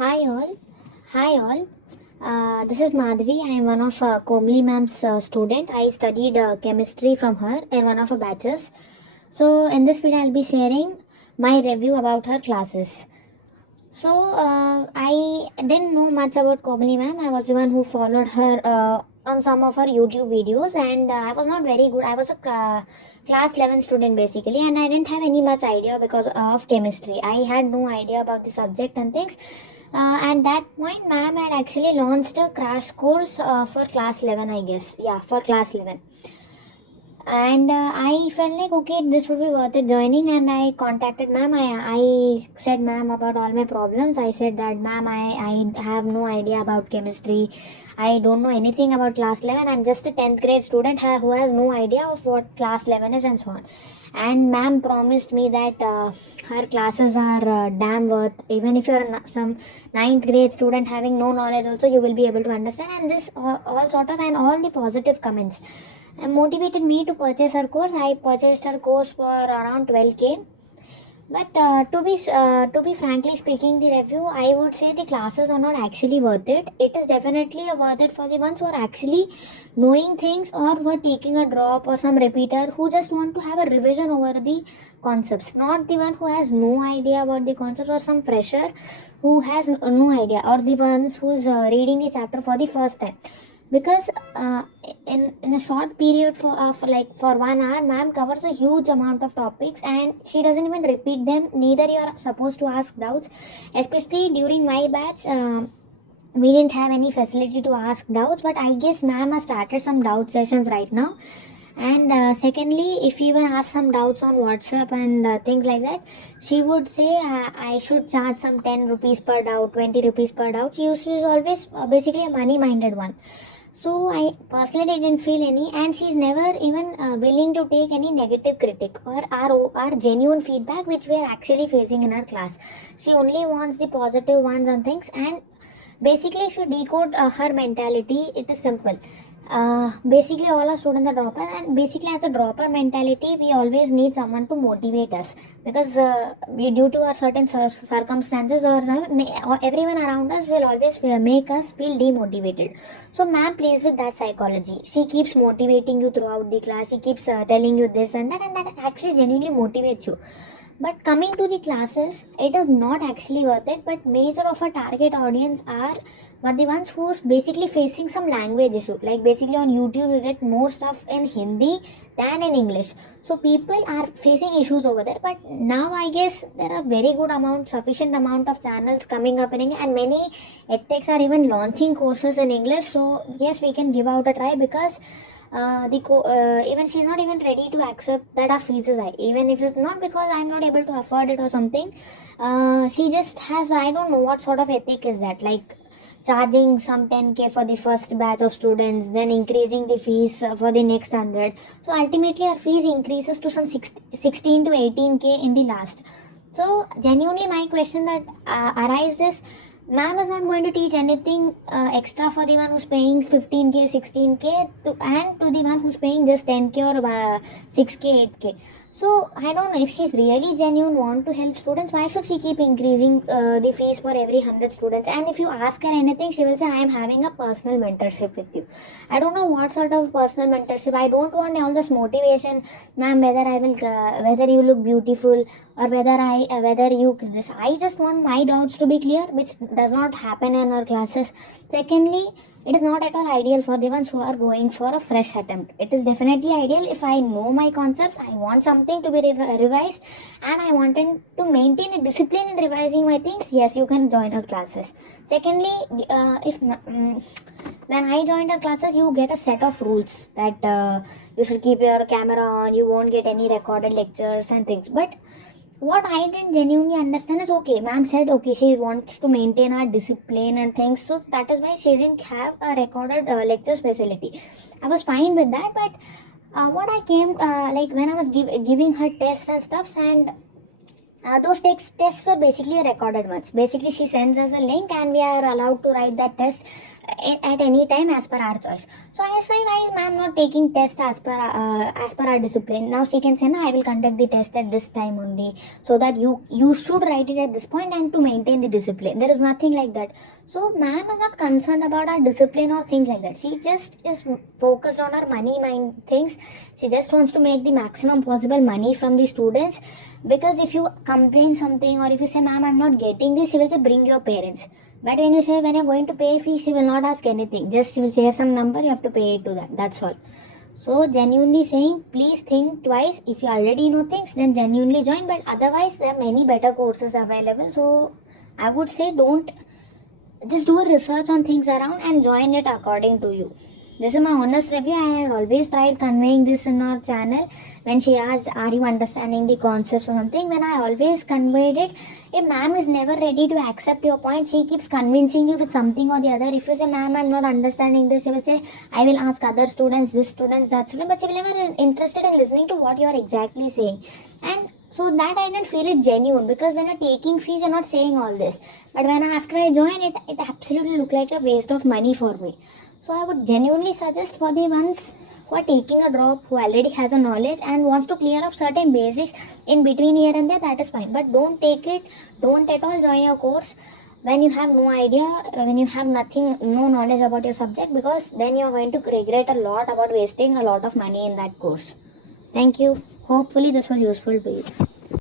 Hi all. Hi all. This is Madhvi. I am one of Komali ma'am's student. I studied chemistry from her in one of her batches. So in this video, I'll be sharing my review about her classes. So I didn't know much about Komali ma'am. I was the one who followed her on some of her YouTube videos, and I was not very good. I was a class 11 student basically, and I didn't have any much idea because of chemistry. I had no idea about the subject and things. At that point, ma'am had actually launched a crash course for class 11, I guess. Yeah, for class 11. And I felt like, okay, this would be worth it joining. And I contacted ma'am. I said, ma'am, about all my problems. I said that, ma'am, I have no idea about chemistry. I don't know anything about class 11. I'm just a 10th grade student who has no idea of what class 11 is and so on. And ma'am promised me that her classes are damn worth. Even if you're some ninth grade student having no knowledge also, you will be able to understand. And this all sort of, and all the positive comments motivated me to purchase her course. I purchased her course for around 12K. But to be frankly speaking, the review, I would say the classes are not actually worth it. It is definitely a worth it for the ones who are actually knowing things, or who are taking a drop, or some repeater who just want to have a revision over the concepts. Not the one who has no idea about the concepts, or some fresher who has no idea, or the ones who's reading the chapter for the first time. Because in a short period for 1 hour, ma'am covers a huge amount of topics, and she doesn't even repeat them. Neither you are supposed to ask doubts, especially during my batch. We didn't have any facility to ask doubts, but I guess ma'am has started some doubt sessions right now. And secondly, if you even ask some doubts on WhatsApp and things like that, she would say I should charge some 10 rupees per doubt, 20 rupees per doubt. She is always basically a money minded one. So I personally didn't feel any, and she's never even willing to take any negative critic or our genuine feedback which we are actually facing in our class. She only wants the positive ones and things. And basically, if you decode her mentality, it is simple. Basically, all our students are droppers, and basically, as a dropper mentality, we always need someone to motivate us, because due to our certain circumstances, or everyone around us will always make us feel demotivated. So, ma'am plays with that psychology. She keeps motivating you throughout the class. She keeps telling you this and that actually genuinely motivates you. But coming to the classes, it is not actually worth it. But major of our target audience are but the ones who's basically facing some language issue. Like basically on YouTube, you get more stuff in Hindi than in English. So people are facing issues over there. But now I guess there are very good amount, sufficient amount of channels coming up in English, and many edtechs are even launching courses in English. So yes, we can give out a try, because even she's not even ready to accept that our fees is high, even if it's not because I'm not able to afford it or something. She just has, I don't know what sort of ethic is that, like charging some 10K for the first batch of students, then increasing the fees for the next 100. So ultimately our fees increases to some 16 to 18K in the last. So genuinely my question that arises, ma'am is not going to teach anything extra for the one who's paying 15K, 16K, and to the one who's paying just 10K or 6K, 8K. So I don't know, if she's really genuine, want to help students, why should she keep increasing the fees for every 100 students? And if you ask her anything, she will say, I am having a personal mentorship with you. I don't know what sort of personal mentorship. I don't want all this motivation, ma'am, whether you look beautiful, or whether you this. I just want my doubts to be clear, which does not happen in our classes. Secondly, it is not at all ideal for the ones who are going for a fresh attempt. It is definitely ideal if I know my concepts, I want something to be revised, and I wanted to maintain a discipline in revising my things. Yes, you can join our classes. Secondly, if when I joined our classes, you get a set of rules that you should keep your camera on, you won't get any recorded lectures and things. But what I didn't genuinely understand is, okay, ma'am said, okay, she wants to maintain our discipline and things, so that is why she didn't have a recorded lectures facility. I was fine with that, but what I came like when I was giving her tests and stuffs, and Those tests were basically recorded ones. Basically, she sends us a link and we are allowed to write that test at any time as per our choice. So I asked, why is ma'am not taking test as per our discipline? Now she can say, no, I will conduct the test at this time only, so that you should write it at this point and to maintain the discipline. There is nothing like that. So ma'am is not concerned about our discipline or things like that. She just is focused on her money mind things. She just wants to make the maximum possible money from the students, because if you complain something or if you say, ma'am, I'm not getting this, she will say, bring your parents. But when you say, when you're going to pay fee, she will not ask anything. Just she will share some number, you have to pay it to that. That's all. So genuinely saying, please think twice. If you already know things, then genuinely join. But otherwise, there are many better courses available. So I would say, don't just do a research on things around and join it according to you. This is my honest review. I had always tried conveying this in our channel. When she asked, are you understanding the concepts or something, when I always conveyed it, a ma'am is never ready to accept your point. She keeps convincing you with something or the other. If you say, ma'am, I'm not understanding this, she will say, I will ask other students, this students, that student, but she will never be interested in listening to what you are exactly saying. And so that I didn't feel it genuine, because when you're taking fees, you're not saying all this. But when after I join it, it absolutely looked like a waste of money for me. So I would genuinely suggest for the ones who are taking a drop, who already has a knowledge and wants to clear up certain basics in between here and there, that is fine. But don't at all join your course when you have no idea, when you have nothing, no knowledge about your subject, because then you are going to regret a lot about wasting a lot of money in that course. Thank you. Hopefully this was useful to you.